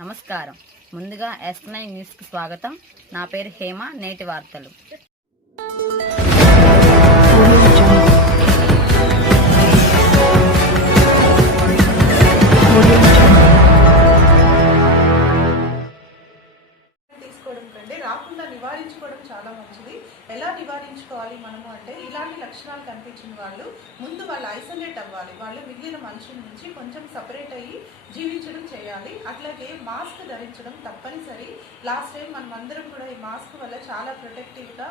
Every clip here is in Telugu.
నమస్కారం. ముందుగా ఎస్ నైన్ న్యూస్కి స్వాగతం. నా పేరు హేమ నేటి వార్తలు. తీసుకోవడం కంటే రాకుండా నివారించుకోవడం చాలా మంచిది. ఎలా నివారించుకోవాలి మనము అంటే ఇలాంటి లక్షణాలు కనిపించిన వాళ్ళు ముందు వాళ్ళు ఐసోలేట్ అవ్వాలి. వాళ్ళు మిగిలిన మనుషుల నుంచి కొంచెం సపరేట్ అయ్యి జీవించడం చేయాలి. అట్లాగే మాస్క్ ధరించడం తప్పనిసరి. లాస్ట్ టైం మనం అందరం కూడా ఈ మాస్క్ వల్ల చాలా ప్రొటెక్టివ్గా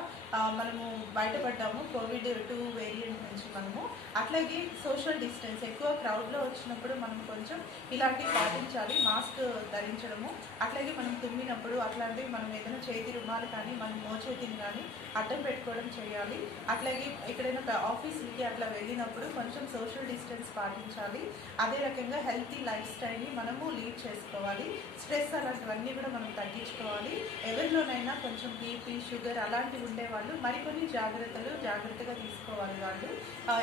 మనము బయటపడ్డాము. కోవిడ్ టూ వేరియంట్ నుంచి మనము. అట్లాగే సోషల్ డిస్టెన్స్ ఎక్కువ క్రౌడ్లో వచ్చినప్పుడు మనం కొంచెం ఇలాంటివి పాటించాలి. మాస్క్ ధరించడము. అట్లాగే మనం తుమ్మినప్పుడు అట్లాంటివి మనం ఏదైనా చేతి రుమాలు కానీ మనం మోచేతిని కానీ అడ్డం పెట్టుకోవడం చేయాలి. అట్లాగే ఎక్కడైనా ఒక ఆఫీస్కి అట్లా వెళ్ళినప్పుడు కొంచెం సోషల్ డిస్టెన్స్ పాటించాలి. అదే రకంగా హెల్తీ లైఫ్ స్టైల్ని మనము లీడ్ చేసుకోవాలి. స్ట్రెస్ అలాంటివన్నీ కూడా మనం తగ్గించుకోవాలి. ఎవరిలోనైనా కొంచెం బీపీ షుగర్ అలాంటివి ఉండేవాళ్ళు మరికొన్ని జాగ్రత్తలు జాగ్రత్తగా తీసుకోవాలి వాళ్ళు.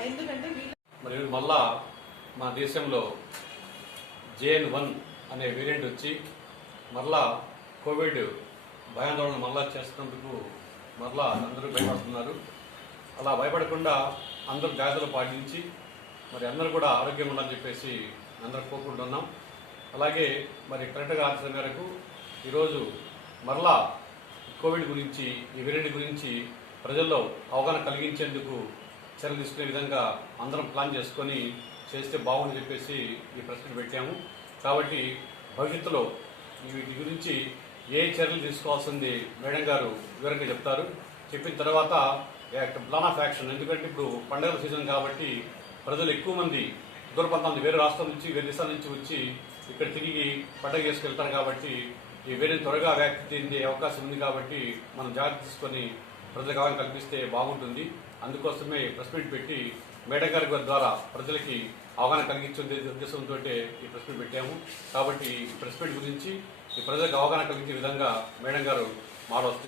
ఎందుకంటే వీళ్ళు మళ్ళా మా దేశంలో జేఎన్ వన్ అనే వేరియంట్ వచ్చి మరలా కోవిడ్ భయాందోళన మళ్ళా చేస్తున్నందుకు మరలా అందరూ భయపడుతున్నారు. అలా భయపడకుండా అందరూ జాగ్రత్తలు పాటించి మరి అందరూ కూడా ఆరోగ్యంగా ఉండాలని చెప్పేసి అందరూ కోరుకుంటున్నాం అలాగే మరి కరెక్ట్గా ఆదేశం మేరకు ఈరోజు మరలా కోవిడ్ గురించి ఈ వేరియంట్ గురించి ప్రజల్లో అవగాహన కలిగించేందుకు చర్యలు తీసుకునే విధంగా అందరం ప్లాన్ చేసుకొని చేస్తే బాగుంది చెప్పేసి ఈ ప్రశ్న పెట్టాము. కాబట్టి భవిష్యత్తులో వీటి గురించి ఏ చర్యలు తీసుకోవాల్సింది మేడం గారు వివరంగా చెప్తారు. చెప్పిన తర్వాత ప్లాన్ ఆఫ్ యాక్షన్. ఎందుకంటే ఇప్పుడు పండుగల సీజన్ కాబట్టి ప్రజలు ఎక్కువ మంది దూర వేరే రాష్ట్రం నుంచి వేరే దేశాల నుంచి వచ్చి ఇక్కడ తిరిగి పండుగ చేసుకెళ్తారు కాబట్టి ఈ వేరే త్వరగా వ్యాప్తి చెందే అవకాశం ఉంది కాబట్టి మనం జాగ్రత్త తీసుకొని ప్రజలకు అవగాహన కల్పిస్తే బాగుంటుంది. అందుకోసమే ప్రెస్ మీట్ పెట్టి మేడం గారి ద్వారా ప్రజలకి అవగాహన కలిగించే ఉద్దేశంతో ఈ ప్రెస్ మీట్ పెట్టాము. కాబట్టి ఈ ప్రెస్ మీట్ గురించి ఈ ప్రజలకు అవగాహన కలిగించే విధంగా మేడం గారు మాట్లాడుతుంది